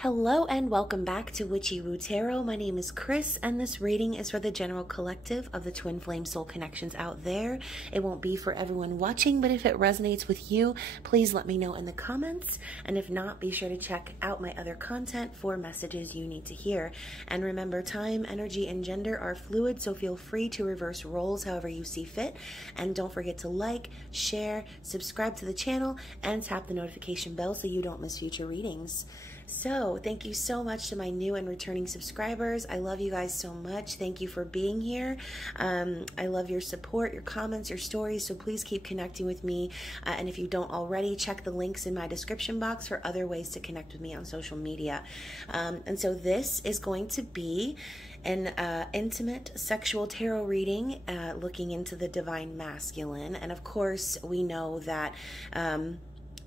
Hello and welcome back to Witchy-Woo Tarot. My name is Chris and this reading is for the general collective of the twin flame soul connections out there. It won't be for everyone watching, but if it resonates with you, please let me know in the comments. And if not, be sure to check out my other content for messages you need to hear. And remember, time, energy, and gender are fluid, so feel free to reverse roles however you see fit. And don't forget to like, share, subscribe to the channel, and tap the notification bell so you don't miss future readings. So thank you so much to my new and returning subscribers. I love you guys so much. Thank you for being here. I love your support, your comments, your stories, so please keep connecting with me. And if you don't already, check the links in my description box for other ways to connect with me on social media. And so this is going to be an intimate sexual tarot reading looking into the divine masculine. And of course, we know that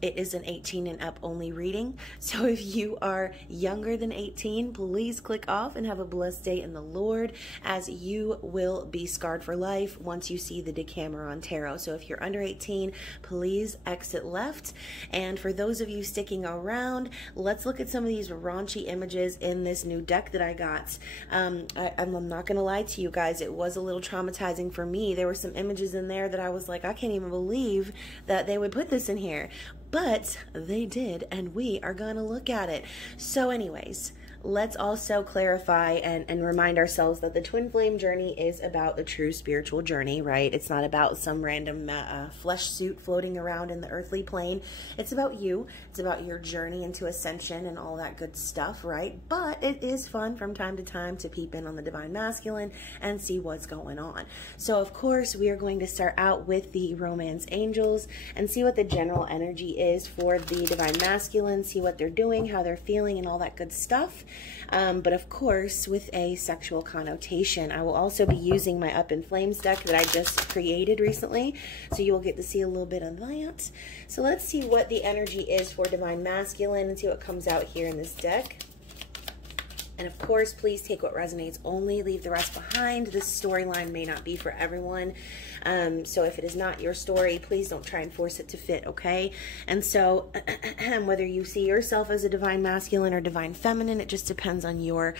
it is an 18 and up only reading. So if you are younger than 18, please click off and have a blessed day in the Lord, as you will be scarred for life once you see the Decameron Tarot. So if you're under 18, please exit left. And for those of you sticking around, let's look at some of these raunchy images in this new deck that I got. I'm not gonna lie to you guys, it was a little traumatizing for me. There were some images in there that I was like, I can't even believe that they would put this in here. But they did, and we are going to look at it. So anyways, let's also clarify and remind ourselves that the twin flame journey is about the true spiritual journey, right? It's not about some random flesh suit floating around in the earthly plane. It's about you. It's about your journey into ascension and all that good stuff, right? But it is fun from time to time to peep in on the divine masculine and see what's going on. So of course, we are going to start out with the romance angels and see what the general energy is for the divine masculine, see what they're doing, how they're feeling, and all that good stuff. But of course, with a sexual connotation. I will also be using my Up in Flames deck that I just created recently, so you will get to see a little bit of that. So let's see what the energy is for divine masculine and see what comes out here in this deck. And of course, please take what resonates only, leave the rest behind. This storyline may not be for everyone. So if it is not your story, please don't try and force it to fit, okay? And so whether you see yourself as a divine masculine or divine feminine, it just depends on your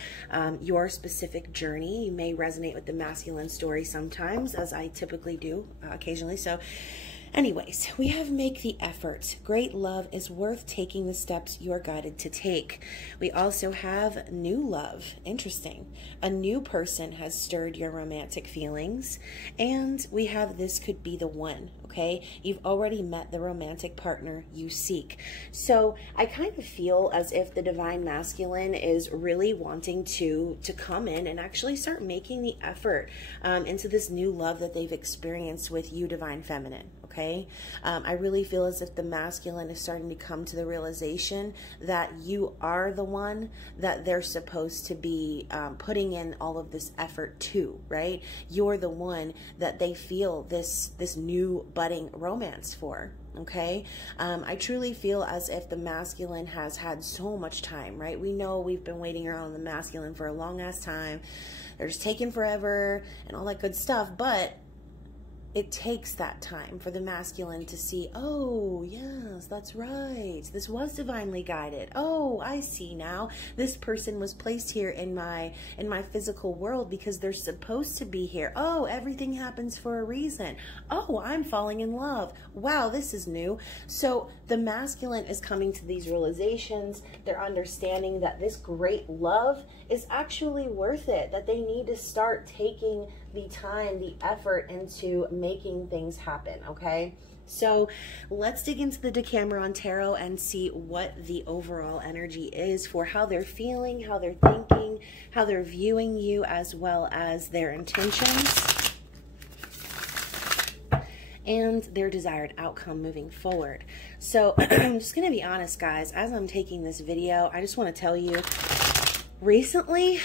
specific journey. You may resonate with the masculine story sometimes, as I typically do occasionally. So anyways, we have make the effort. Great love is worth taking the steps you're guided to take. We also have new love. Interesting. A new person has stirred your romantic feelings. And we have this could be the one, okay? You've already met the romantic partner you seek. So I kind of feel as if the divine masculine is really wanting to come in and actually start making the effort into this new love that they've experienced with you, divine feminine. Okay, I really feel as if the masculine is starting to come to the realization that you are the one that they're supposed to be putting in all of this effort to, right? You're the one that they feel this new budding romance for. Okay, I truly feel as if the masculine has had so much time, right? We know we've been waiting around on the masculine for a long ass time. They're just taking forever and all that good stuff, but it takes that time for the masculine to see, oh, yes, that's right. This was divinely guided. Oh, I see now. This person was placed here in my physical world because they're supposed to be here. Oh, everything happens for a reason. Oh, I'm falling in love. Wow, this is new. So the masculine is coming to these realizations. They're understanding that this great love is actually worth it, that they need to start taking the time, the effort into making things happen, okay? So let's dig into the Decameron Tarot and see what the overall energy is for how they're feeling, how they're thinking, how they're viewing you, as well as their intentions and their desired outcome moving forward. So I'm just gonna be honest, guys, as I'm taking this video, I just wanna tell you, recently,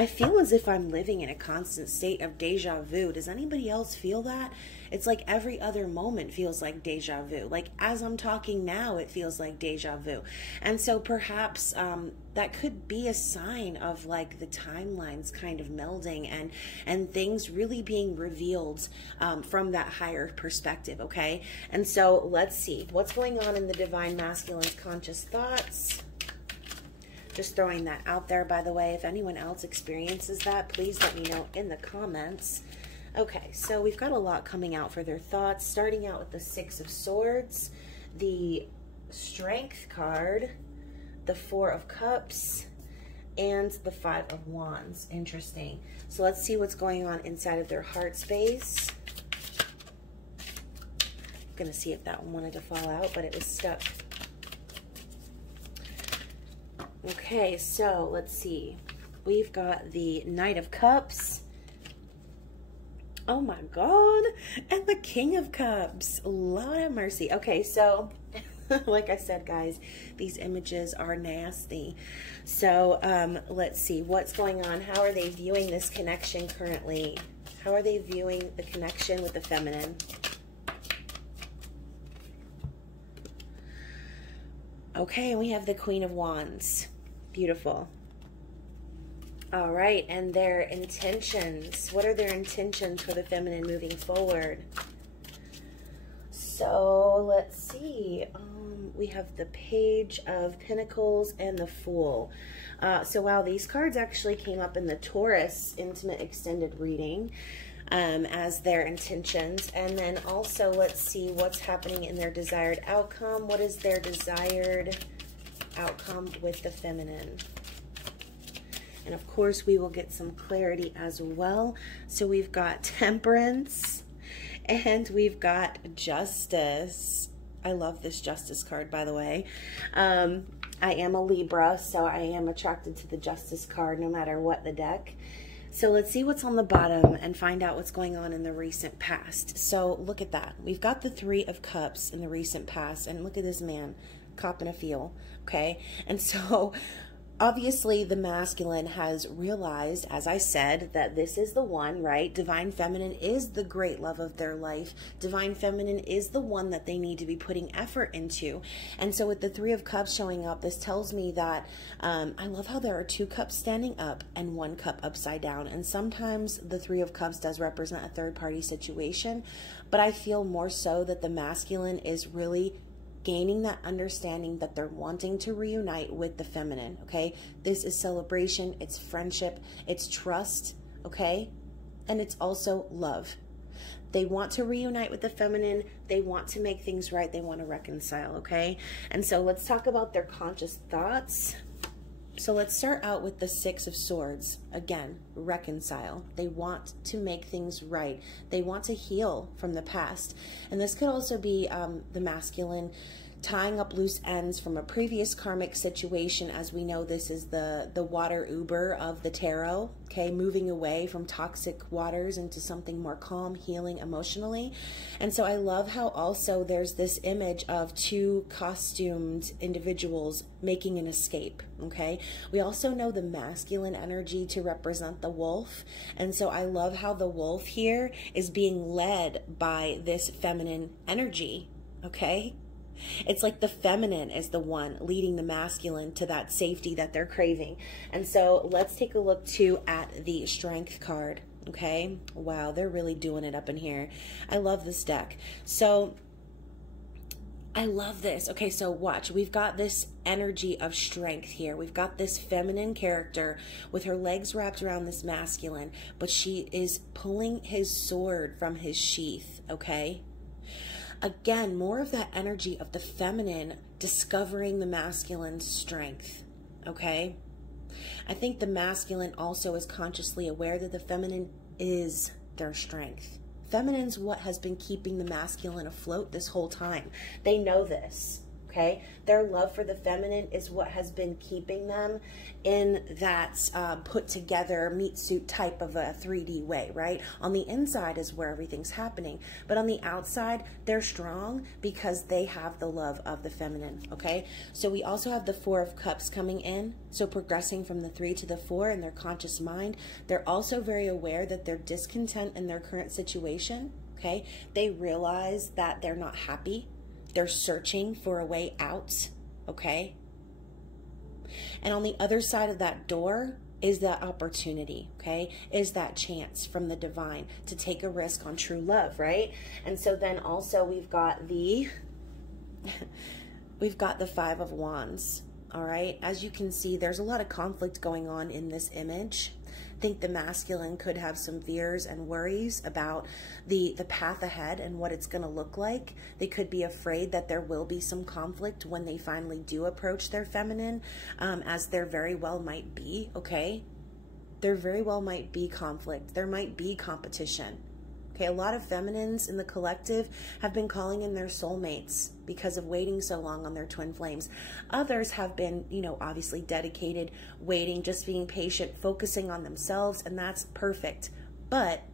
I feel as if I'm living in a constant state of deja vu. Does anybody else feel that? It's like every other moment feels like deja vu. Like as I'm talking now, it feels like deja vu. And so perhaps that could be a sign of like the timelines kind of melding and things really being revealed from that higher perspective, okay? And so let's see what's going on in the divine masculine's conscious thoughts. Just throwing that out there, by the way. If anyone else experiences that, please let me know in the comments. Okay, so we've got a lot coming out for their thoughts, starting out with the Six of Swords, the Strength card, the Four of Cups, and the Five of Wands. Interesting. So let's see what's going on inside of their heart space. I'm going to see if that one wanted to fall out, but it was stuck. Okay, so let's see. We've got the Knight of Cups. Oh my God. And the King of Cups. Lord have mercy. Okay, so like I said, guys, these images are nasty. So let's see what's going on. How are they viewing this connection currently? How are they viewing the connection with the feminine? Okay, and we have the Queen of Wands. Beautiful. All right, and their intentions. What are their intentions for the feminine moving forward? So let's see. We have the Page of Pentacles and the Fool. So wow, these cards actually came up in the Taurus Intimate Extended reading as their intentions. And then also let's see what's happening in their desired outcome. What is their desired outcome with the feminine? And of course, we will get some clarity as well. So we've got Temperance and we've got Justice. I love this Justice card, by the way. I am a Libra, so I am attracted to the Justice card no matter what the deck. So let's see what's on the bottom and find out what's going on in the recent past. So look at that. We've got the Three of Cups in the recent past, and look at this man copping a feel, okay? And so obviously the masculine has realized, as I said, that this is the one, right? Divine feminine is the great love of their life. Divine feminine is the one that they need to be putting effort into. And so with the Three of Cups showing up, this tells me that I love how there are 2 cups standing up and 1 cup upside down. And sometimes the Three of Cups does represent a third-party situation, but I feel more so that the masculine is really gaining that understanding that they're wanting to reunite with the feminine, okay? This is celebration, it's friendship, it's trust, okay? And it's also love. They want to reunite with the feminine, they want to make things right, they want to reconcile, okay? And so let's talk about their conscious thoughts. So let's start out with the Six of Swords. Again, reconcile. They want to make things right. They want to heal from the past. And this could also be the masculine tying up loose ends from a previous karmic situation. As we know, this is the water uber of the tarot, okay? Moving away from toxic waters into something more calm, healing emotionally. And so I love how also there's this image of 2 costumed individuals making an escape, okay? We also know the masculine energy to represent the wolf. And so I love how the wolf here is being led by this feminine energy, okay? It's like the feminine is the one leading the masculine to that safety that they're craving. And so let's take a look too at the Strength card, okay? Wow, they're really doing it up in here. I love this deck. So I love this. Okay, so watch. We've got this energy of strength here. We've got this feminine character with her legs wrapped around this masculine, but she is pulling his sword from his sheath, okay? Again, more of that energy of the feminine discovering the masculine's strength, okay? I think the masculine also is consciously aware that the feminine is their strength. Feminine's what has been keeping the masculine afloat this whole time. They know this, okay? Their love for the feminine is what has been keeping them in that put together meat suit type of a 3D way, right? On the inside is where everything's happening. But on the outside, they're strong because they have the love of the feminine, okay? So we also have the Four of Cups coming in. So progressing from the 3 to the 4 in their conscious mind. They're also very aware that they're discontent in their current situation, okay? They realize that they're not happy. They're searching for a way out, okay? And on the other side of that door is that opportunity, okay? Is that chance from the divine to take a risk on true love, right? And so then also we've got the Five of Wands. all right? As you can see, there's a lot of conflict going on in this image. I think the masculine could have some fears and worries about the path ahead and what it's going to look like. They could be afraid that there will be some conflict when they finally do approach their feminine, as there very well might be, okay? There very well might be conflict. There might be competition. Okay, a lot of feminines in the collective have been calling in their soulmates because of waiting so long on their twin flames. Others have been, you know, obviously dedicated, waiting, just being patient, focusing on themselves, and that's perfect. But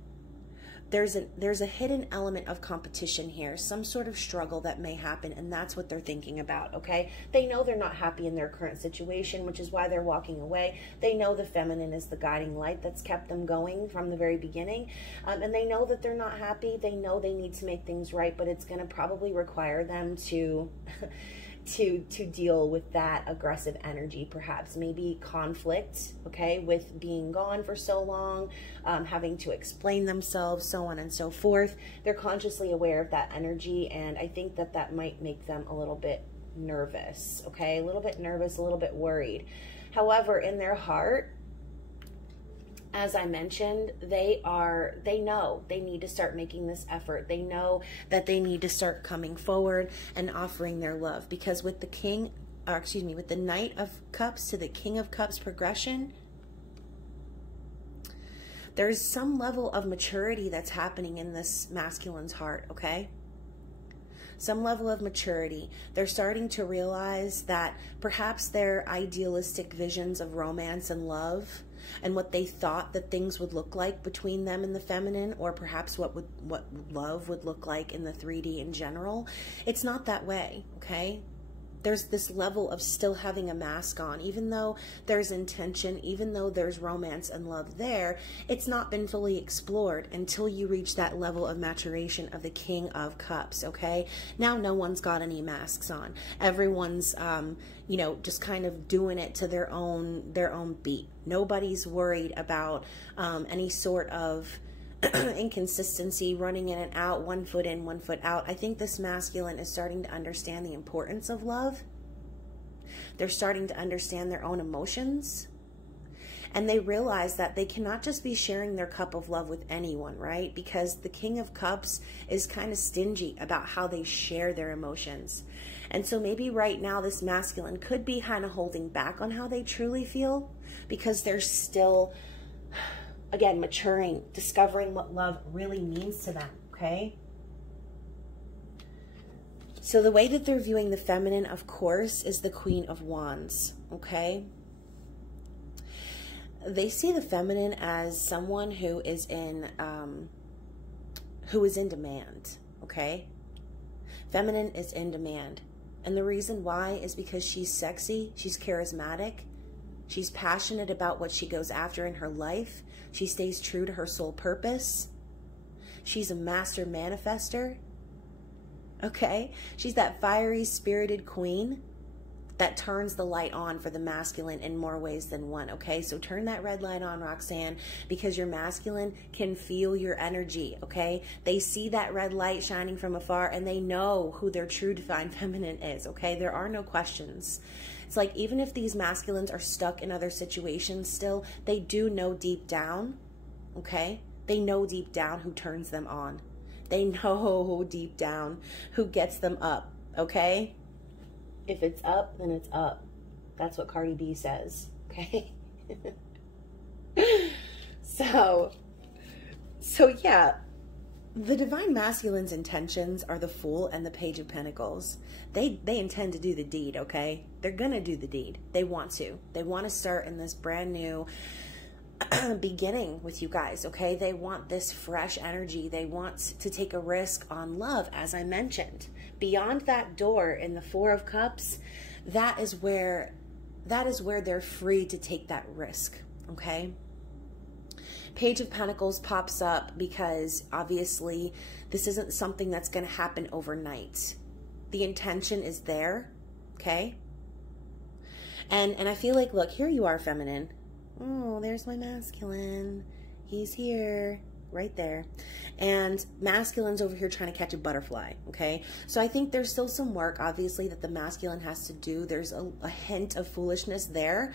there's a hidden element of competition here, some sort of struggle that may happen, and that's what they're thinking about, okay? They know they're not happy in their current situation, which is why they're walking away. They know the feminine is the guiding light that's kept them going from the very beginning, and they know that they're not happy. They know they need to make things right, but it's going to probably require them to to deal with that aggressive energy, perhaps maybe conflict, okay, with being gone for so long, having to explain themselves, so on and so forth. They're consciously aware of that energy, and I think that that might make them a little bit nervous, okay, a little bit nervous, a little bit worried. However, in their heart, as I mentioned, they know they need to start making this effort. They know that they need to start coming forward and offering their love, because with the king, or excuse me, with the Knight of Cups to the King of Cups progression, there's some level of maturity that's happening in this masculine's heart, okay? Some level of maturity. They're starting to realize that perhaps their idealistic visions of romance and love and what they thought that things would look like between them and the feminine, or perhaps what love would look like in the 3D in general, it's not that way, okay? There's this level of still having a mask on. Even though there's intention, even though there's romance and love there, it's not been fully explored until you reach that level of maturation of the King of Cups, okay? Now no one's got any masks on. Everyone's, you know, just kind of doing it to their own beat. Nobody's worried about any sort of inconsistency, running in and out, 1 foot in, 1 foot out. I think this masculine is starting to understand the importance of love. They're starting to understand their own emotions. And they realize that they cannot just be sharing their cup of love with anyone, right? Because the King of Cups is kind of stingy about how they share their emotions. And so maybe right now this masculine could be kind of holding back on how they truly feel, because they're still, again, maturing, discovering what love really means to them, okay? So the way that they're viewing the feminine, of course, is the Queen of Wands, okay? They see the feminine as someone who is in demand, okay? Feminine is in demand. And the reason why is because she's sexy, she's charismatic, she's passionate about what she goes after in her life. She stays true to her soul purpose. She's a master manifester. Okay? She's that fiery, spirited queen that turns the light on for the masculine in more ways than one. Okay? So turn that red light on, Roxanne, because your masculine can feel your energy. Okay? They see that red light shining from afar, and they know who their true divine feminine is. Okay? There are no questions. It's like, even if these masculines are stuck in other situations still, they do know deep down, okay? They know deep down who turns them on. They know deep down who gets them up, okay? If it's up, then it's up. That's what Cardi B says, okay? So yeah. The divine masculine's intentions are the Fool and the Page of Pentacles. They intend to do the deed, okay? They're gonna do the deed. They want to. They want to start in this brand new beginning with you guys, okay? They want this fresh energy. They want to take a risk on love, as I mentioned. Beyond that door in the Four of Cups, that is where they're free to take that risk, okay? Page of Pentacles pops up because obviously this isn't something that's going to happen overnight. The intention is there, okay? And I feel like, look, here you are, feminine. Oh, there's my masculine. He's here. right there. And masculine's over here trying to catch a butterfly, okay? So I think there's still some work, obviously, that the masculine has to do. There's a hint of foolishness there.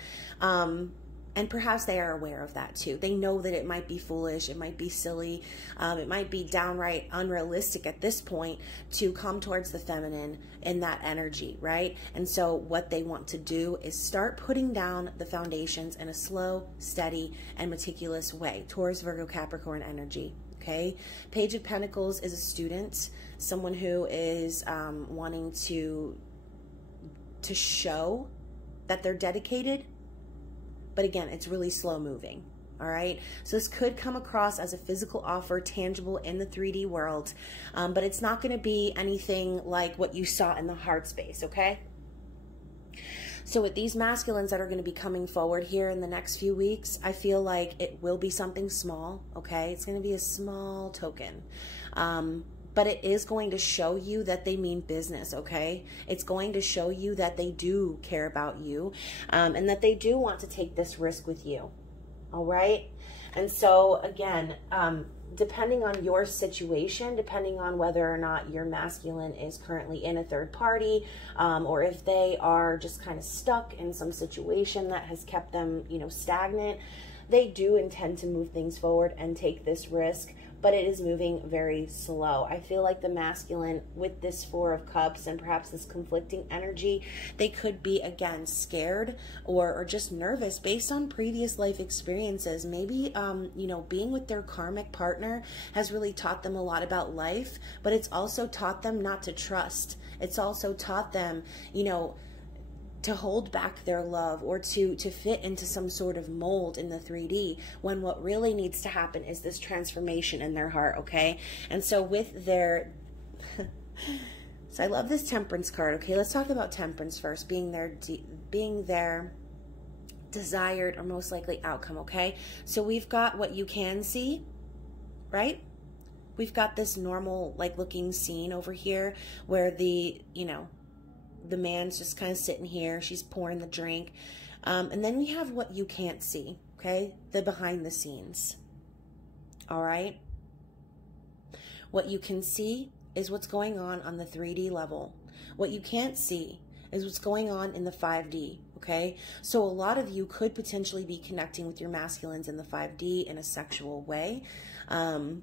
And perhaps they are aware of that too. They know that it might be foolish, it might be silly, it might be downright unrealistic at this point to come towards the feminine in that energy, right? And so what they want to do is start putting down the foundations in a slow, steady, and meticulous way. Taurus, Virgo, Capricorn energy, okay? Page of Pentacles is a student, someone who is wanting to show that they're dedicated. But again, it's really slow moving, all right? So this could come across as a physical offer, tangible in the 3D world, but it's not going to be anything like what you saw in the heart space, okay? So with these masculines that are going to be coming forward here in the next few weeks, I feel like it will be something small, okay? It's going to be a small token. But it is going to show you that they mean business, okay? It's going to show you that they do care about you, and that they do want to take this risk with you, all right? And so, again, depending on your situation, depending on whether or not your masculine is currently in a third party, or if they are just kind of stuck in some situation that has kept them, you know, stagnant, they do intend to move things forward and take this risk, but it is moving very slow. I feel like the masculine with this Four of Cups and perhaps this conflicting energy, they could be, again, scared or just nervous based on previous life experiences. Maybe, you know, being with their karmic partner has really taught them a lot about life, but it's also taught them not to trust. It's also taught them, you know, to hold back their love or to fit into some sort of mold in the 3D, when what really needs to happen is this transformation in their heart, okay? And so with their so I love this Temperance card, okay? Let's talk about Temperance first, being their desired or most likely outcome, okay? So we've got what you can see, right? We've got this normal like looking scene over here where the, you know, the man's just kind of sitting here. She's pouring the drink. And then we have what you can't see, okay? The behind the scenes. All right? What you can see is what's going on the 3D level. What you can't see is what's going on in the 5D, okay? So a lot of you could potentially be connecting with your masculines in the 5D in a sexual way. And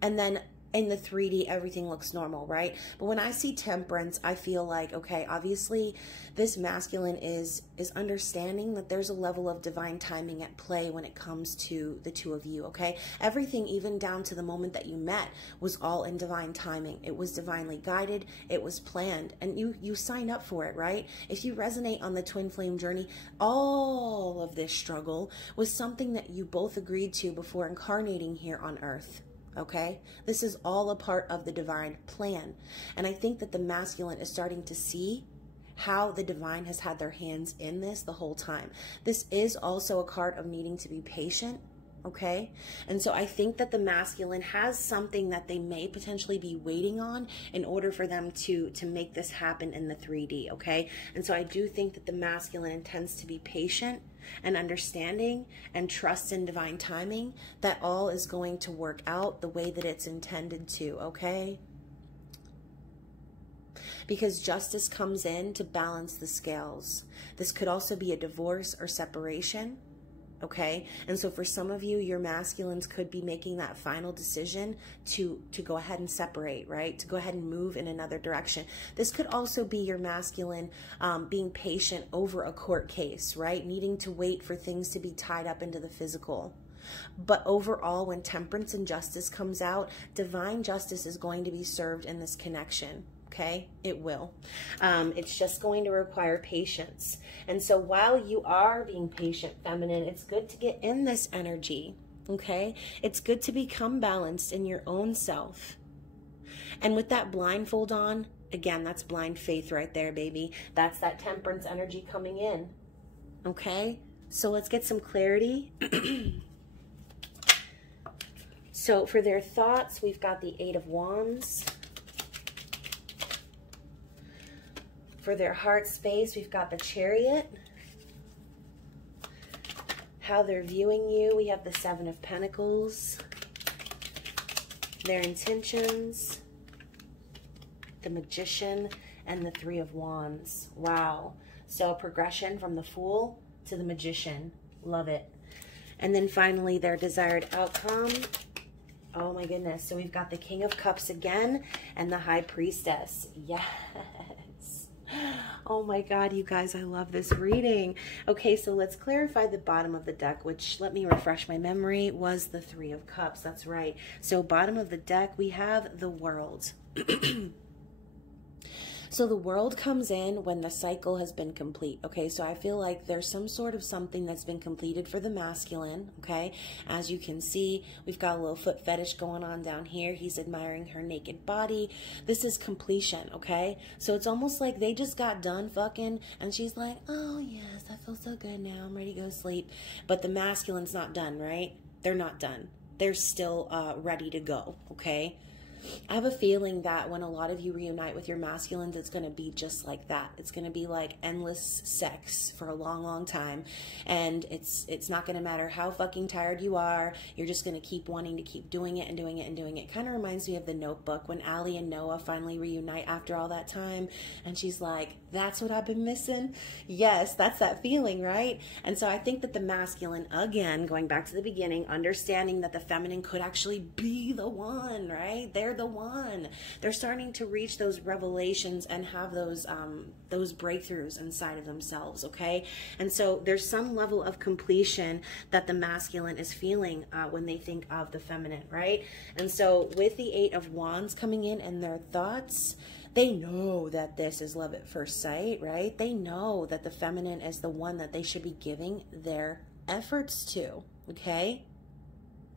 then in the 3D, everything looks normal, right? But when I see Temperance, I feel like, okay, obviously this masculine is understanding that there's a level of divine timing at play when it comes to the two of you, okay? Everything, even down to the moment that you met, was all in divine timing. It was divinely guided. It was planned. And you sign up for it, right? If you resonate on the twin flame journey, all of this struggle was something that you both agreed to before incarnating here on Earth. Okay, this is all a part of the divine plan. And I think that the masculine is starting to see how the divine has had their hands in this the whole time. This is also a card of needing to be patient. Okay, and so I think that the masculine has something that they may potentially be waiting on in order for them to make this happen in the 3D. Okay, and so I do think that the masculine intends to be patient and understanding and trust in divine timing, that all is going to work out the way that it's intended to, okay? Because justice comes in to balance the scales. This could also be a divorce or separation, okay? And so for some of you, your masculines could be making that final decision to go ahead and separate, right? To go ahead and move in another direction. This could also be your masculine being patient over a court case, right? Needing to wait for things to be tied up into the physical. But overall, when Temperance and Justice comes out, divine justice is going to be served in this connection. Okay, it will. It's just going to require patience. And so while you are being patient, feminine, it's good to get in this energy. Okay, it's good to become balanced in your own self. And with that blindfold on, again, that's blind faith right there, baby. That's that Temperance energy coming in. Okay, so let's get some clarity. So for their thoughts, we've got the Eight of Wands. For their heart space, we've got the Chariot. How they're viewing you, we have the Seven of Pentacles. their intentions, the Magician, and the Three of Wands. Wow. So a progression from the Fool to the Magician. Love it. And then finally, their desired outcome. Oh my goodness. So we've got the King of Cups again and the High Priestess. Yes. Oh my God, you guys, I love this reading. Okay, so let's clarify the bottom of the deck, which, let me refresh my memory, was the Three of Cups. That's right. So bottom of the deck, we have the World. So the World comes in when the cycle has been complete, okay? So I feel like there's some sort of something that's been completed for the masculine, okay? As you can see, we've got a little foot fetish going on down here. He's admiring her naked body. This is completion, okay? So it's almost like they just got done fucking, and she's like, oh yes, I feel so good now. I'm ready to go sleep. But the masculine's not done, right? They're not done. They're still ready to go, okay? I have a feeling that when a lot of you reunite with your masculines, it's going to be just like that. It's going to be like endless sex for a long, long time. And it's not going to matter how fucking tired you are. You're just going to keep wanting to keep doing it and doing it and doing it. Kind of reminds me of The Notebook when Allie and Noah finally reunite after all that time. And she's like, that's what I've been missing. Yes, that's that feeling, right? And so I think that the masculine, again, going back to the beginning, understanding that the feminine could actually be the one, right? They're the one. They're starting to reach those revelations and have those breakthroughs inside of themselves, okay? And so there's some level of completion that the masculine is feeling when they think of the feminine, right? And so with the Eight of Wands coming in and their thoughts, they know that this is love at first sight, right? They know that the feminine is the one that they should be giving their efforts to, okay?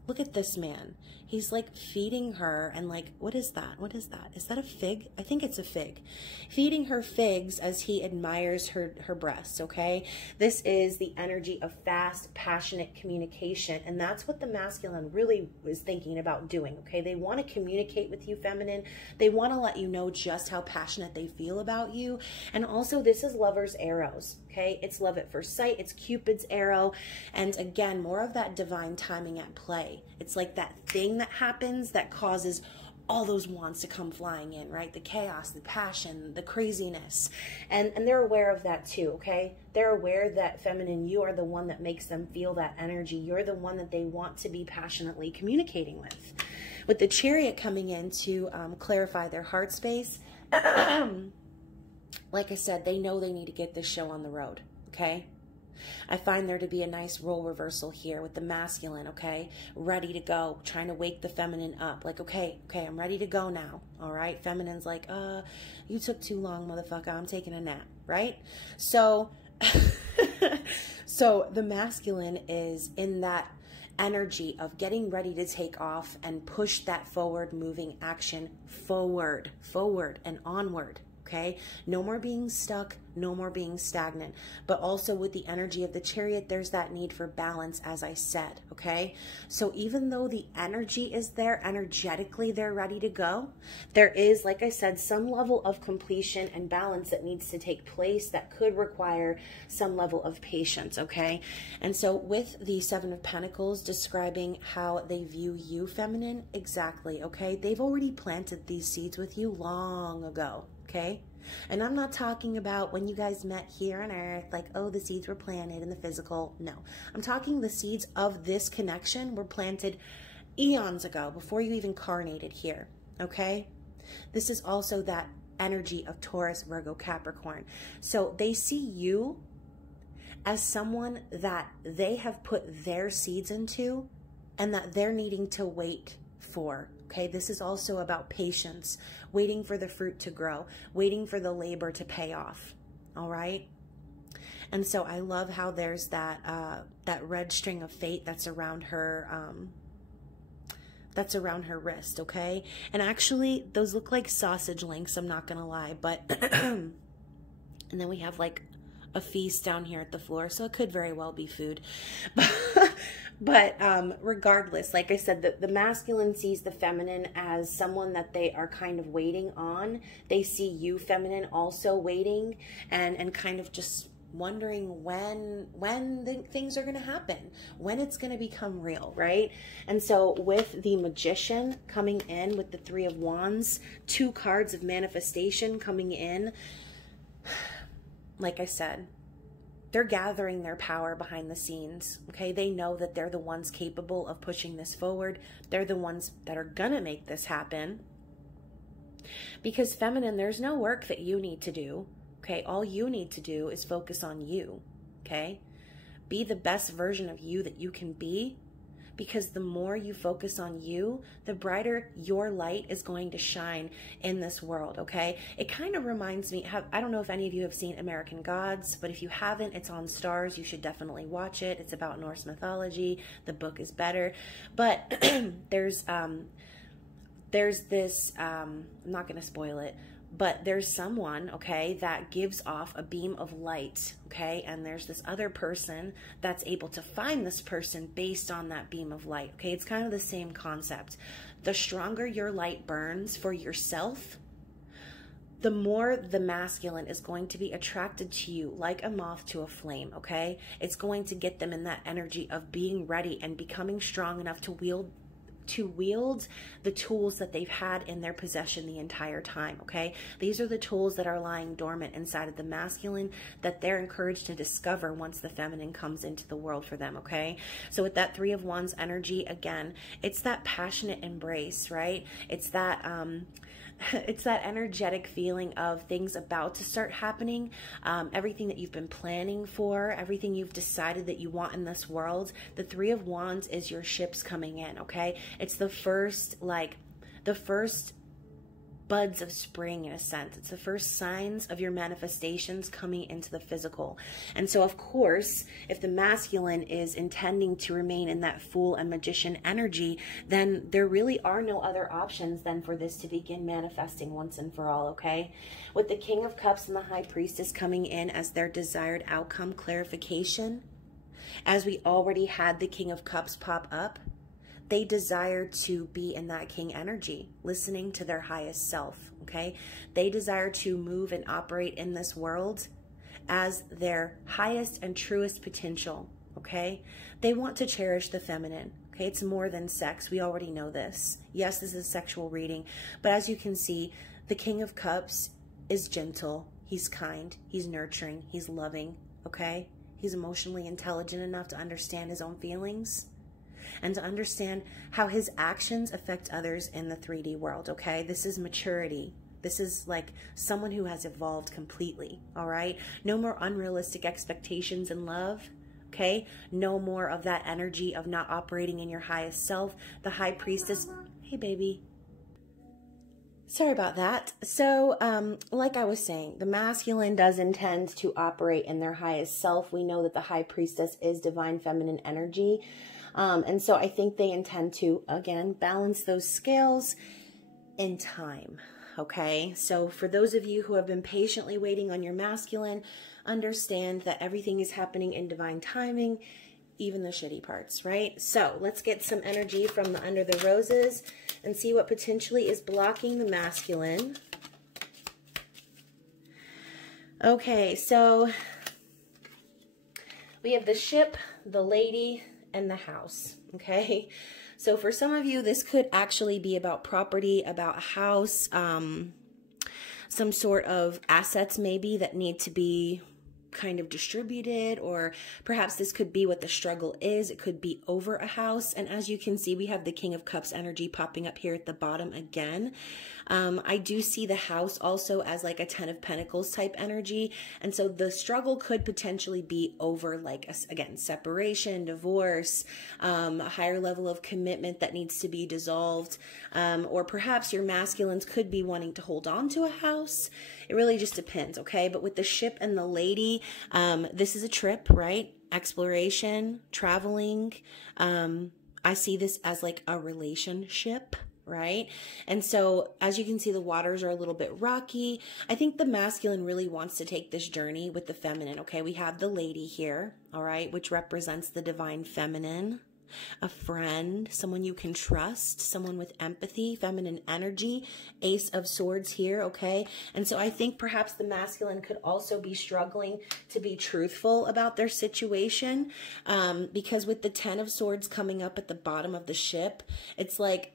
Look at this man. He's like feeding her and like, what is that? What is that? Is that a fig? I think it's a fig. Feeding her figs as he admires her breasts, okay? This is the energy of fast, passionate communication. And that's what the masculine really is thinking about doing, okay? They want to communicate with you, feminine. They want to let you know just how passionate they feel about you. And also, this is lover's arrows, okay? It's love at first sight. It's Cupid's arrow. And again, more of that divine timing at play. It's like that thing that happens that causes all those wands to come flying in, right? The chaos, the passion, the craziness. And they're aware of that too, okay? They're aware that feminine, you are the one that makes them feel that energy. You're the one that they want to be passionately communicating with. With the Chariot coming in to clarify their heart space, like I said, they know they need to get this show on the road, okay? I find there to be a nice role reversal here with the masculine, okay? Ready to go, trying to wake the feminine up. Like, okay, I'm ready to go now, all right? Feminine's like, you took too long, motherfucker. I'm taking a nap, right? So, so the masculine is in that energy of getting ready to take off and push that forward moving action forward and onward. Okay, no more being stuck, no more being stagnant. But also with the energy of the Chariot, there's that need for balance, as I said, okay? So even though the energy is there, energetically they're ready to go, there is, like I said, some level of completion and balance that needs to take place that could require some level of patience, okay? And so with the Seven of Pentacles describing how they view you, feminine, exactly, okay? They've already planted these seeds with you long ago. Okay? And I'm not talking about when you guys met here on earth, like, oh, the seeds were planted in the physical. No. I'm talking the seeds of this connection were planted eons ago, before you even carnated here. Okay? This is also that energy of Taurus, Virgo, Capricorn. So they see you as someone that they have put their seeds into and that they're needing to wait for. Okay, this is also about patience, waiting for the fruit to grow, waiting for the labor to pay off. All right. And so I love how there's that that red string of fate that's around her wrist. Okay, and actually those look like sausage links. I'm not gonna lie, but and then we have like a feast down here at the floor, so it could very well be food. But regardless, like I said, the masculine sees the feminine as someone that they are kind of waiting on. They see you, feminine, also waiting and kind of just wondering when the things are going to happen, when it's going to become real, right? And so with the Magician coming in with the Three of Wands, 2 cards of manifestation coming in, like I said, they're gathering their power behind the scenes, okay? They know that they're the ones capable of pushing this forward. They're the ones that are going to make this happen. Because feminine, there's no work that you need to do, okay? All you need to do is focus on you, okay? Be the best version of you that you can be, because the more you focus on you, the brighter your light is going to shine in this world, okay? It kind of reminds me, I don't know if any of you have seen American Gods, but if you haven't, it's on Stars. You should definitely watch it. It's about Norse mythology. The book is better. But there's this, I'm not going to spoil it, but there's someone, okay, that gives off a beam of light, okay, and there's this other person that's able to find this person based on that beam of light, okay? It's kind of the same concept. The stronger your light burns for yourself, the more the masculine is going to be attracted to you like a moth to a flame, okay? It's going to get them in that energy of being ready and becoming strong enough to wield the tools that they've had in their possession the entire time, okay? These are the tools that are lying dormant inside of the masculine that they're encouraged to discover once the feminine comes into the world for them, okay? So with that Three of Wands energy, again, it's that passionate embrace, right? It's that it's that energetic feeling of things about to start happening, everything that you've been planning for, everything you've decided that you want in this world. The Three of Wands is your ships coming in, okay? It's the first buds of spring, in a sense. It's the first signs of your manifestations coming into the physical. And so, of course, if the masculine is intending to remain in that Fool and Magician energy, then there really are no other options than for this to begin manifesting once and for all, okay? With the King of Cups and the High Priestess coming in as their desired outcome clarification, as we already had the King of Cups pop up, they desire to be in that king energy, listening to their highest self, okay? They desire to move and operate in this world as their highest and truest potential, okay? They want to cherish the feminine, okay? It's more than sex. We already know this. Yes, this is a sexual reading, but as you can see, the King of Cups is gentle. He's kind. He's nurturing. He's loving, okay? He's emotionally intelligent enough to understand his own feelings and to understand how his actions affect others in the 3D world, okay? This is maturity. This is like someone who has evolved completely, all right? No more unrealistic expectations in love, okay? No more of that energy of not operating in your highest self. The High Priestess, hey baby. Sorry about that. So, like I was saying, the masculine does intend to operate in their highest self. We know that the High Priestess is divine feminine energy. And so I think they intend to, again, balance those scales in time, okay? So for those of you who have been patiently waiting on your masculine, understand that everything is happening in divine timing, even the shitty parts, right? So let's get some energy from the Under the Roses and see what potentially is blocking the masculine. Okay, so we have the Ship, the Lady, and the House, okay? So for some of you, this could actually be about property, about a house, some sort of assets maybe that need to be kind of distributed, or perhaps this could be what the struggle is. It could be over a house. And as you can see, we have the King of Cups energy popping up here at the bottom again. I do see the house also as like a 10 of Pentacles type energy. And so the struggle could potentially be over, like, again, separation, divorce, a higher level of commitment that needs to be dissolved. Or perhaps your masculines could be wanting to hold on to a house. It really just depends, okay? But with the Ship and the Lady, this is a trip, right? Exploration, traveling. I see this as like a relationship, right? And so as you can see, the waters are a little bit rocky. I think the masculine really wants to take this journey with the feminine, okay? We have the Lady here, all right, which represents the divine feminine. a friend, someone you can trust, someone with empathy, feminine energy, Ace of Swords here, okay? And so I think perhaps the masculine could also be struggling to be truthful about their situation, because with the Ten of Swords coming up at the bottom of the ship, it's like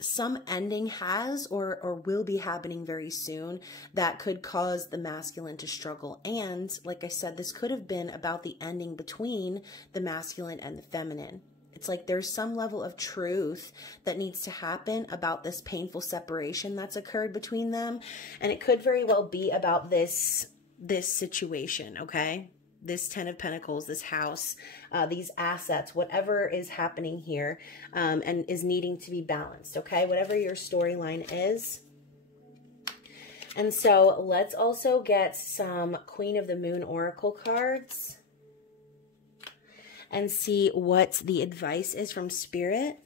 some ending has or will be happening very soon that could cause the masculine to struggle. And like I said, this could have been about the ending between the masculine and the feminine. It's like there's some level of truth that needs to happen about this painful separation that's occurred between them. And it could very well be about this situation, okay? This Ten of Pentacles, this house, these assets, whatever is happening here, and is needing to be balanced, okay? Whatever your storyline is. And so let's also get some Queen of the Moon Oracle cards and see what the advice is from Spirit.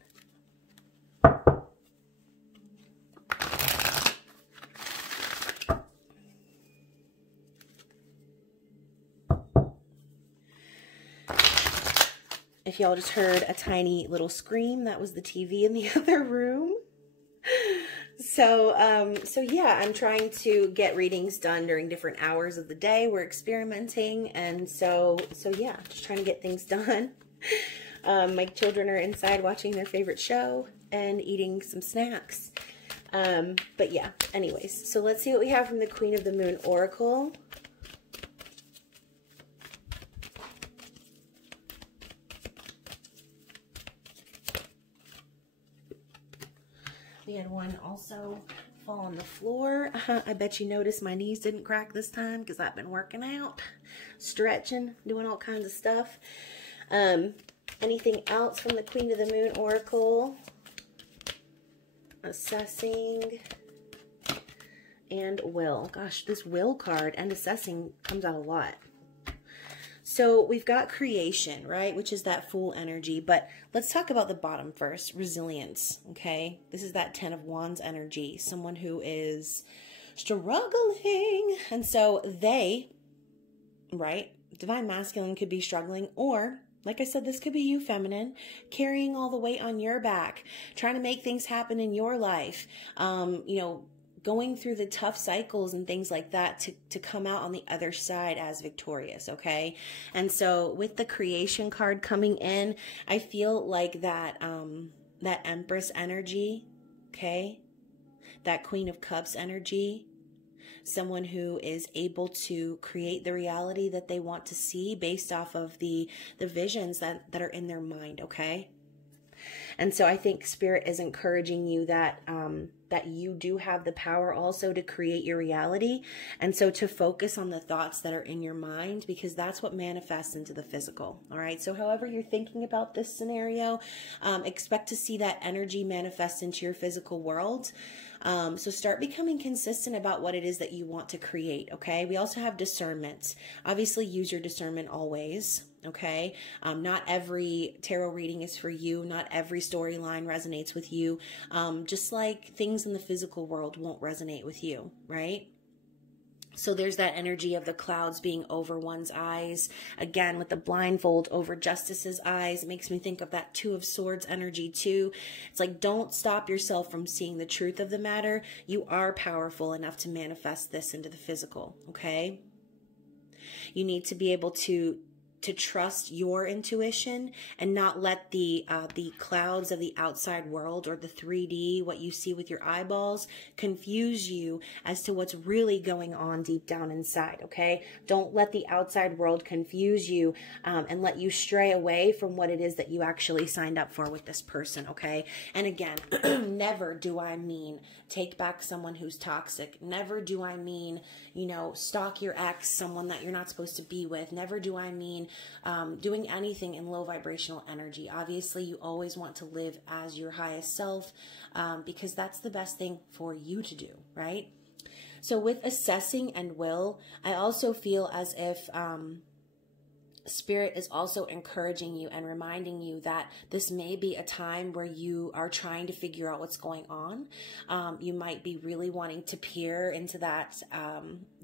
If y'all just heard a tiny little scream, that was the TV in the other room. So yeah, I'm trying to get readings done during different hours of the day. We're experimenting, and so yeah, just trying to get things done. My children are inside watching their favorite show and eating some snacks. But yeah, anyways, so let's see what we have from the Queen of the Moon Oracle. We had one also fall on the floor. I bet you noticed my knees didn't crack this time because I've been working out, stretching, doing all kinds of stuff. Anything else from the Queen of the Moon Oracle? Assessing and will. Gosh, this will card and assessing comes out a lot. So we've got creation, right? Which is that Fool energy. But let's talk about the bottom first. Resilience, okay? This is that Ten of Wands energy. Someone who is struggling. And so they, right? Divine Masculine could be struggling, or like I said, this could be you, feminine, carrying all the weight on your back, trying to make things happen in your life, you know, going through the tough cycles and things like that to come out on the other side as victorious, okay? And so with the creation card coming in, I feel like that, that Empress energy, okay? That Queen of Cups energy, someone who is able to create the reality that they want to see based off of the visions that are in their mind, okay? And so I think Spirit is encouraging you that that you do have the power also to create your reality. And so to focus on the thoughts that are in your mind, because that's what manifests into the physical. All right. So however you're thinking about this scenario, expect to see that energy manifest into your physical world. So start becoming consistent about what it is that you want to create. Okay. We also have discernment. Obviously use your discernment always. Okay. Not every tarot reading is for you. Not every storyline resonates with you. Just like things in the physical world won't resonate with you, right? So there's that energy of the clouds being over one's eyes. Again, with the blindfold over Justice's eyes, it makes me think of that Two of Swords energy too. It's like, don't stop yourself from seeing the truth of the matter. You are powerful enough to manifest this into the physical, okay? You need to be able to trust your intuition and not let the clouds of the outside world or the 3D, what you see with your eyeballs, confuse you as to what's really going on deep down inside, okay? Don't let the outside world confuse you and let you stray away from what it is that you actually signed up for with this person, okay? And again, never do I mean take back someone who's toxic. Never do I mean, you know, stalk your ex, someone that you're not supposed to be with. Never do I mean doing anything in low vibrational energy. Obviously, you always want to live as your highest self because that's the best thing for you to do, right? So with assessing and will, I also feel as if Spirit is also encouraging you and reminding you that this may be a time where you are trying to figure out what's going on. You might be really wanting to peer into that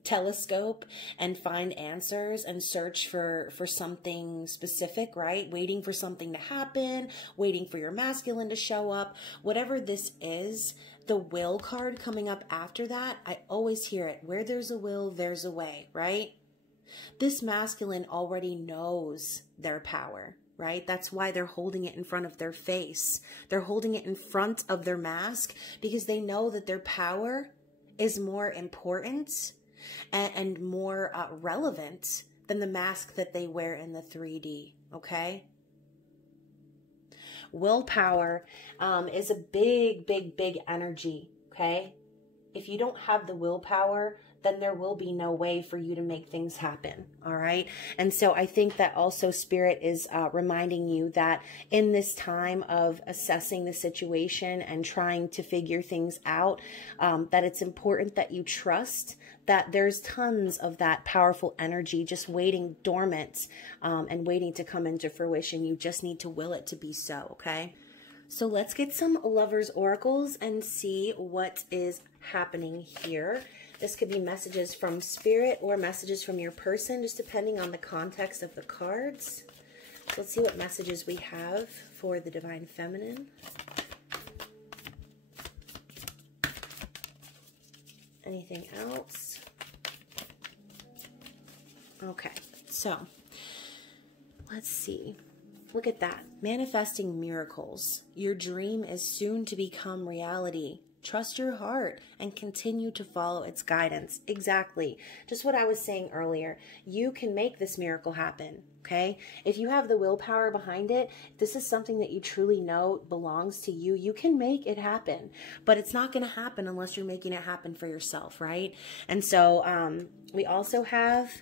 telescope and find answers and search for something specific, right? Waiting for something to happen, waiting for your masculine to show up, whatever this is. The will card coming up after that, I always hear it. Where there's a will, there's a way, right? This masculine already knows their power, right? That's why they're holding it in front of their face. They're holding it in front of their mask because they know that their power is more important and more relevant than the mask that they wear in the 3D, okay? Willpower is a big, big, big energy, okay? If you don't have the willpower, then there will be no way for you to make things happen, all right? And so I think that also Spirit is reminding you that in this time of assessing the situation and trying to figure things out, that it's important that you trust that there's tons of that powerful energy just waiting dormant and waiting to come into fruition. You just need to will it to be so, okay? So let's get some Lovers Oracles and see what is happening here. This could be messages from Spirit or messages from your person, just depending on the context of the cards. So let's see what messages we have for the Divine Feminine. Anything else? Okay, so let's see. Look at that. Manifesting miracles. Your dream is soon to become reality. Trust your heart and continue to follow its guidance. Exactly. Just what I was saying earlier. You can make this miracle happen, okay? If you have the willpower behind it, this is something that you truly know belongs to you. You can make it happen, but it's not going to happen unless you're making it happen for yourself, right? And so we also have,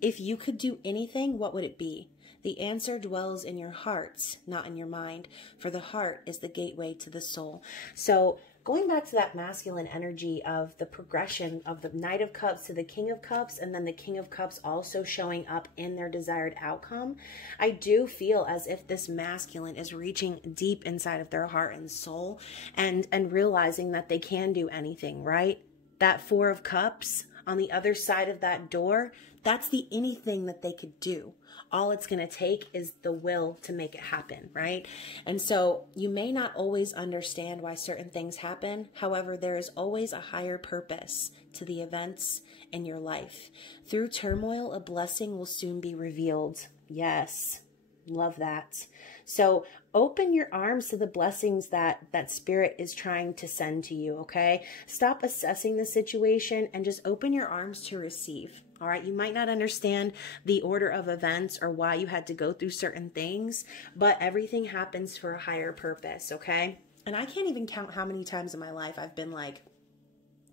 if you could do anything, what would it be? The answer dwells in your heart, not in your mind, for the heart is the gateway to the soul. So going back to that masculine energy of the progression of the Knight of Cups to the King of Cups, and then the King of Cups also showing up in their desired outcome, I do feel as if this masculine is reaching deep inside of their heart and soul and realizing that they can do anything, right? That Four of Cups on the other side of that door, that's the anything that they could do. All it's going to take is the will to make it happen, right? And so you may not always understand why certain things happen. However, there is always a higher purpose to the events in your life. Through turmoil, a blessing will soon be revealed. Yes, love that. So open your arms to the blessings that Spirit is trying to send to you, okay? Stop assessing the situation and just open your arms to receive. All right, you might not understand the order of events or why you had to go through certain things, but everything happens for a higher purpose, okay? And I can't even count how many times in my life I've been like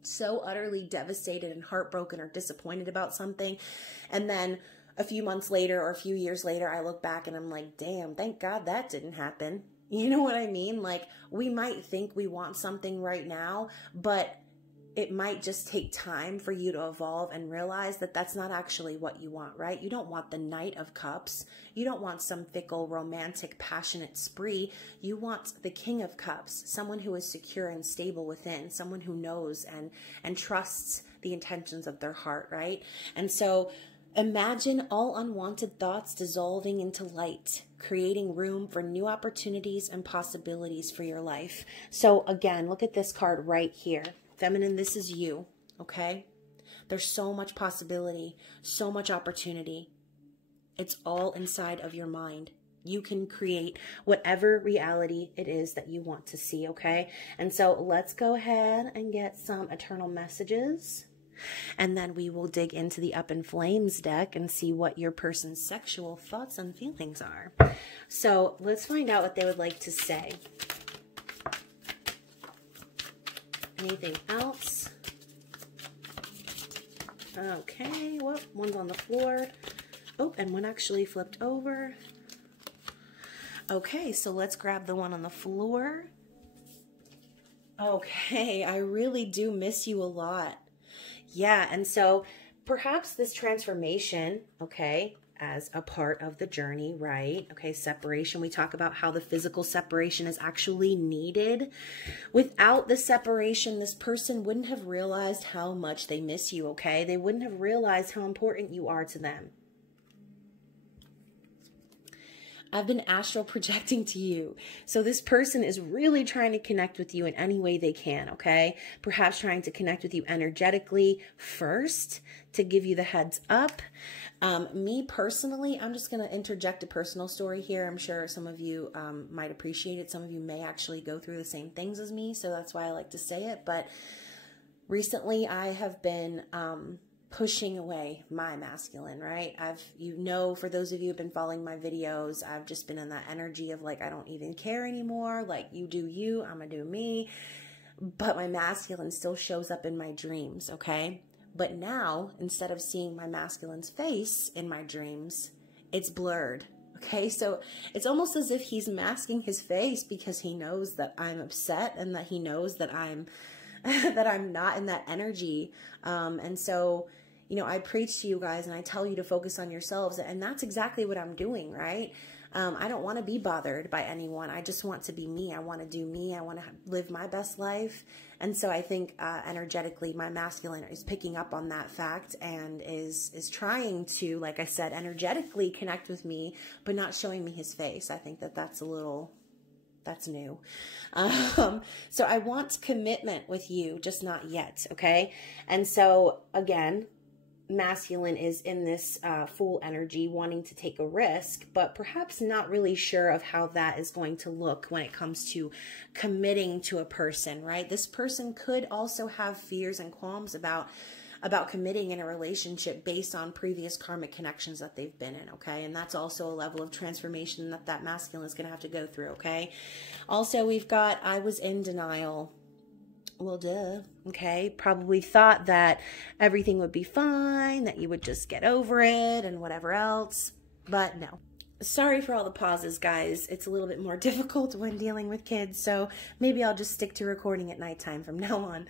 so utterly devastated and heartbroken or disappointed about something. And then a few months later or a few years later, I look back and I'm like, damn, thank God that didn't happen. You know what I mean? Like, we might think we want something right now, but it might just take time for you to evolve and realize that that's not actually what you want, right? You don't want the Knight of Cups. You don't want some fickle, romantic, passionate spree. You want the King of Cups, someone who is secure and stable within, someone who knows and trusts the intentions of their heart, right? And so imagine all unwanted thoughts dissolving into light, creating room for new opportunities and possibilities for your life. So again, look at this card right here. Feminine, this is you, okay? There's so much possibility, so much opportunity. It's all inside of your mind. You can create whatever reality it is that you want to see, okay? And so let's go ahead and get some eternal messages. And then we will dig into the Up in Flames deck and see what your person's sexual thoughts and feelings are. So let's find out what they would like to say. Anything else? Okay, well, one's on the floor. Oh, and one actually flipped over. Okay, so let's grab the one on the floor. Okay, I really do miss you a lot. Yeah, and so perhaps this transformation, okay, as a part of the journey, right? Okay, separation. We talk about how the physical separation is actually needed. Without the separation, this person wouldn't have realized how much they miss you, okay? They wouldn't have realized how important you are to them. I've been astral projecting to you. So this person is really trying to connect with you in any way they can, okay? Perhaps trying to connect with you energetically first to give you the heads up. Me personally, I'm just going to interject a personal story here. I'm sure some of you might appreciate it. Some of you may actually go through the same things as me, so that's why I like to say it. But recently I have been pushing away my masculine, right? For those of you who've been following my videos, I've just been in that energy of like, I don't even care anymore. Like, you do you, I'm gonna do me. But my masculine still shows up in my dreams, okay? But now, instead of seeing my masculine's face in my dreams, it's blurred, okay? So it's almost as if he's masking his face because he knows that I'm upset and that he knows that I'm that I'm not in that energy. And so, you know, I preach to you guys and I tell you to focus on yourselves. And that's exactly what I'm doing, right? I don't want to be bothered by anyone. I just want to be me. I want to do me. I want to live my best life. And so I think energetically, my masculine is picking up on that fact and is trying to, like I said, energetically connect with me, but not showing me his face. I think that that's new. So I want commitment with you, just not yet. Okay. And so again, masculine is in this full energy, wanting to take a risk, but perhaps not really sure of how that is going to look when it comes to committing to a person, right? This person could also have fears and qualms about committing in a relationship based on previous karmic connections that they've been in, okay? And that's also a level of transformation that masculine is going to have to go through, okay? Also, we've got, I was in denial. Well, duh, okay? Probably thought that everything would be fine, that you would just get over it and whatever else, but no. Sorry for all the pauses, guys. It's a little bit more difficult when dealing with kids, so maybe I'll just stick to recording at nighttime from now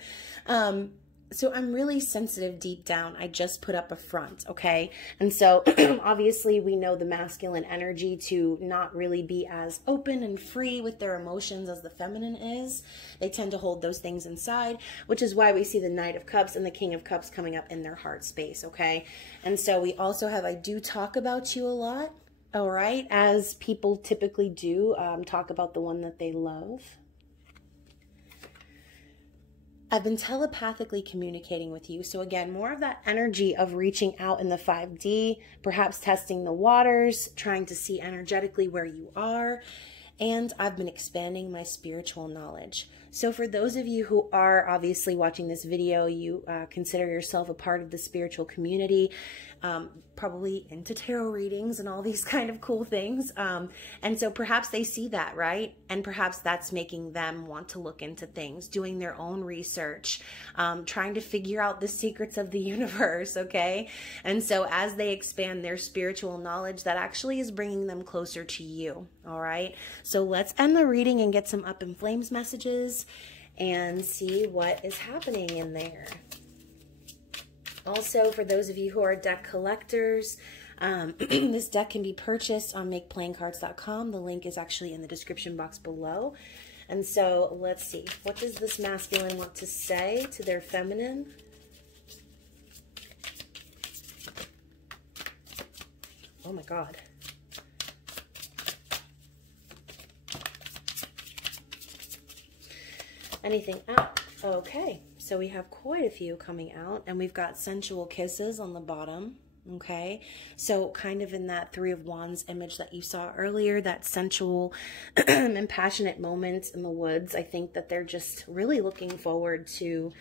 on. So I'm really sensitive deep down. I just put up a front, okay? And so obviously we know the masculine energy to not really be as open and free with their emotions as the feminine is. They tend to hold those things inside, which is why we see the Knight of Cups and the King of Cups coming up in their heart space, okay? And so we also have, I do talk about you a lot, all right? As people typically do, talk about the one that they love. I've been telepathically communicating with you. So again, more of that energy of reaching out in the 5D, perhaps testing the waters, trying to see energetically where you are. And I've been expanding my spiritual knowledge. So for those of you who are obviously watching this video, you consider yourself a part of the spiritual community, probably into tarot readings and all these kind of cool things. And so perhaps they see that, right? And perhaps that's making them want to look into things, doing their own research, trying to figure out the secrets of the universe, okay? And so as they expand their spiritual knowledge, that actually is bringing them closer to you, all right? So let's end the reading and get some up in flames messages and see what is happening in there. Also, for those of you who are deck collectors, this deck can be purchased on makeplayingcards.com. The link is actually in the description box below. And so let's see. What does this masculine want to say to their feminine? Oh my God. Anything up? Okay. So we have quite a few coming out, and we've got sensual kisses on the bottom, okay? So kind of in that Three of Wands image that you saw earlier, that sensual and passionate moment in the woods. I think that they're just really looking forward to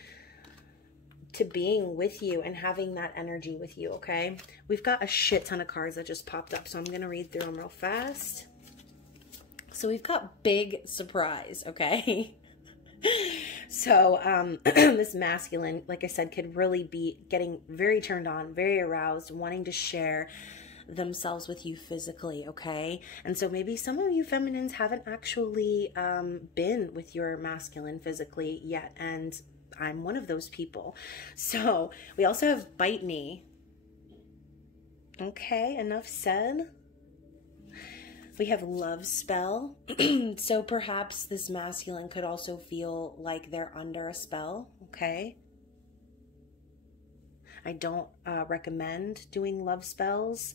being with you and having that energy with you, okay? We've got a shit ton of cards that just popped up, so I'm going to read through them real fast. So we've got big surprise, okay? So this masculine, like I said, could really be getting very turned on, very aroused, wanting to share themselves with you physically, okay? And so maybe some of you feminines haven't actually been with your masculine physically yet, and I'm one of those people. So we also have bite me. Okay, enough said. We have love spell. So perhaps this masculine could also feel like they're under a spell, okay? I don't recommend doing love spells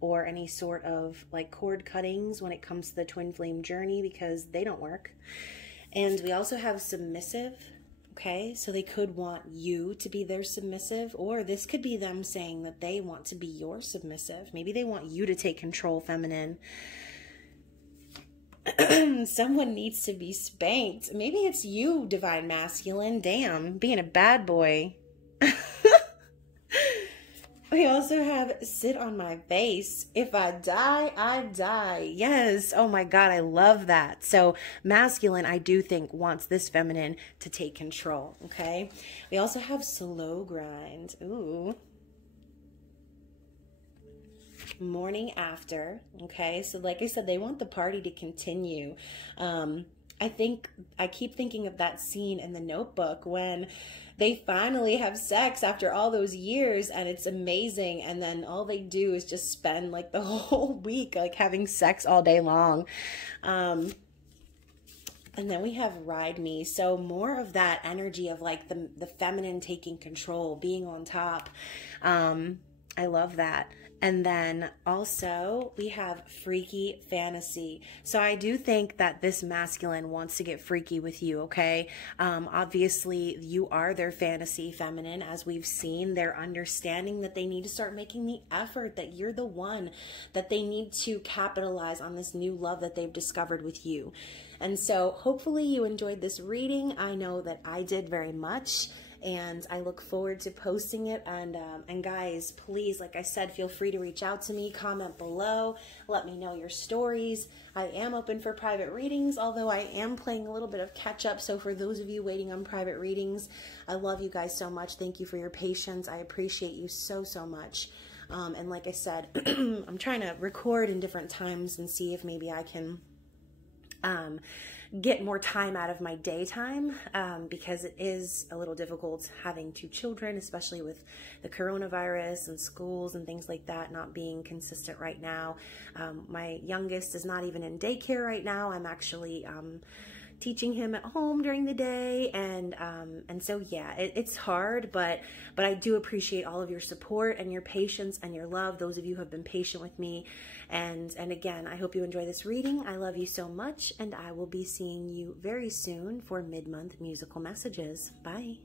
or any sort of like cord cuttings when it comes to the twin flame journey because they don't work. And we also have submissive, okay? So they could want you to be their submissive, or this could be them saying that they want to be your submissive. Maybe they want you to take control, feminine. Someone needs to be spanked. Maybe it's you, divine masculine. Damn, being a bad boy. We also have sit on my face. If I die, I die. Yes. Oh my God, I love that. So masculine, I do think, wants this feminine to take control. Okay. We also have slow grind. Ooh. Morning after. Okay. So like I said, they want the party to continue. I keep thinking of that scene in The Notebook when they finally have sex after all those years and it's amazing. And then all they do is just spend like the whole week like having sex all day long. And then we have Ride Me. So more of that energy of like the feminine taking control, being on top. I love that. And then also we have freaky fantasy. So I do think that this masculine wants to get freaky with you, okay? Obviously, you are their fantasy feminine. As we've seen, they're understanding that they need to start making the effort, that you're the one, that they need to capitalize on this new love that they've discovered with you. And so hopefully you enjoyed this reading. I know that I did very much. And I look forward to posting it. And guys, please, like I said, feel free to reach out to me, comment below, let me know your stories. I am open for private readings, although I am playing a little bit of catch up. So for those of you waiting on private readings, I love you guys so much. Thank you for your patience. I appreciate you so, so much. And like I said, I'm trying to record in different times and see if maybe I can get more time out of my daytime because it is a little difficult having two children, especially with the coronavirus and schools and things like that not being consistent right now. My youngest is not even in daycare right now. I'm actually teaching him at home during the day, and so yeah, it's hard, but I do appreciate all of your support and your patience and your love. Those of you who have been patient with me, and again, I hope you enjoy this reading. I love you so much, and I will be seeing you very soon for mid-month musical messages. Bye.